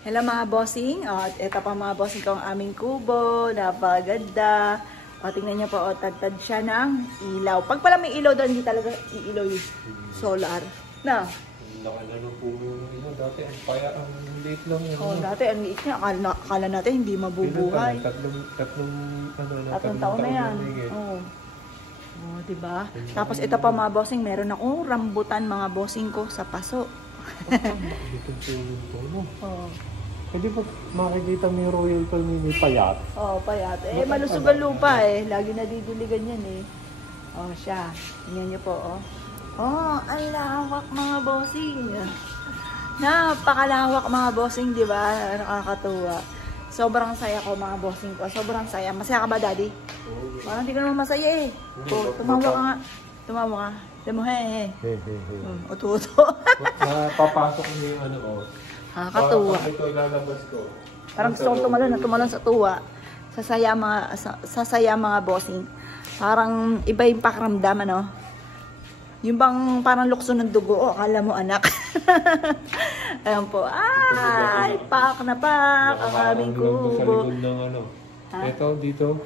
Hello mga bossing. At ito pa mga bossing ko ang aming kubo. Napaganda. O, tingnan niyo po, tagtad siya ng ilaw. Pag pala may ilaw doon, hindi talaga iilaw yung solar. Na? Laki na ng puno nila. Dati ang paya, ang liit lang yun. Oh, dati ang liit niya. Akala natin hindi mabubuhay. Tatlong taon na yan. Oh. Oh, diba? Tapos ito pa mga bossing, meron akong rambutan mga bossing ko sa paso. Oh. Hindi ba makikita mo yung Royal Palmini payat? Oh, payat. Eh, malusog ang lupa eh. Lagi nadidiligan yan eh. Oh, siya. Tingnan niyo po, oh. Oh, ang lawak mga bossing. Napakalawak mga bossing, di ba? Nakakatuwa. Sobrang saya ko mga bossing ko. Sobrang saya. Masaya ka ba, Daddy? Parang hindi ka naman masaya eh. Oh, tumawa ka nga. Tumawa ka. Tamo, he. Uto-uto. Napapasok niyo yung ano ko. Nakakatuwa. Ito ilalabas ko. Parang gusto kong tumalon sa tuwa. Sasaya mga bossing. Parang iba yung pakiramdam, ano? Yung bang parang lukso ng dugo, oh, akala mo anak. Ayan po. Ay, pak na pak ang aming kubo. Sa likod ng ano. Ito, dito.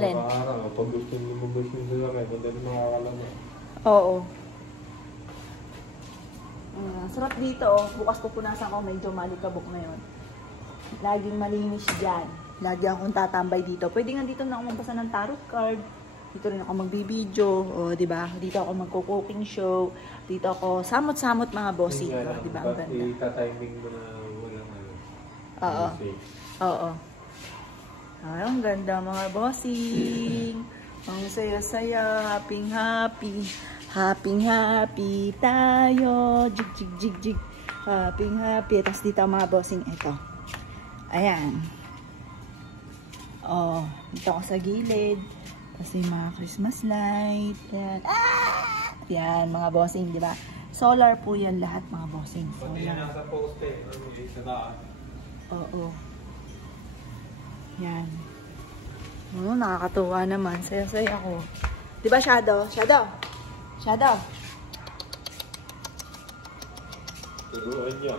Alin? Pag gusto nyo lumabas nyo doon lang, doon din makakalabas. Oo. Sarap dito, oh. Bukas pupunasan ko, medyo malikabok na yun. Laging malinis dyan. Lagi akong tatambay dito. Pwede nga dito na ako magbasa ng tarot card. Dito rin ako magbibideo, o di ba? Dito ako magko-cooking show. Dito ako samot-samot mga bossing, di ba? Ang ganda. Ita-timing mo na walang ano. Oo. Oo. Ay, ang ganda mga bossing. Ang saya-saya, happy-happy. Happy-happy tayo. Jig-jig-jig-jig. Happy-happy. Tapos dito mga bossing, ito. Ayan. Oh, dito ako sa gilid. Kasi mga Christmas light. Yan. Ah! Yan, mga bossing, di ba? Solar po yan lahat, mga bossing. Pati yan nasa poste. Sa taas. Oo. Yan. Oh, nakakatuwa naman. Saya-saya ako. Di ba, Shadow? Shadow? Shadow? Turuan niya.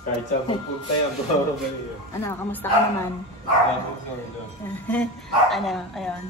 Kahit saan magpunta yan, baro ba niya? Ano, kamusta ka naman? Ano, ayun.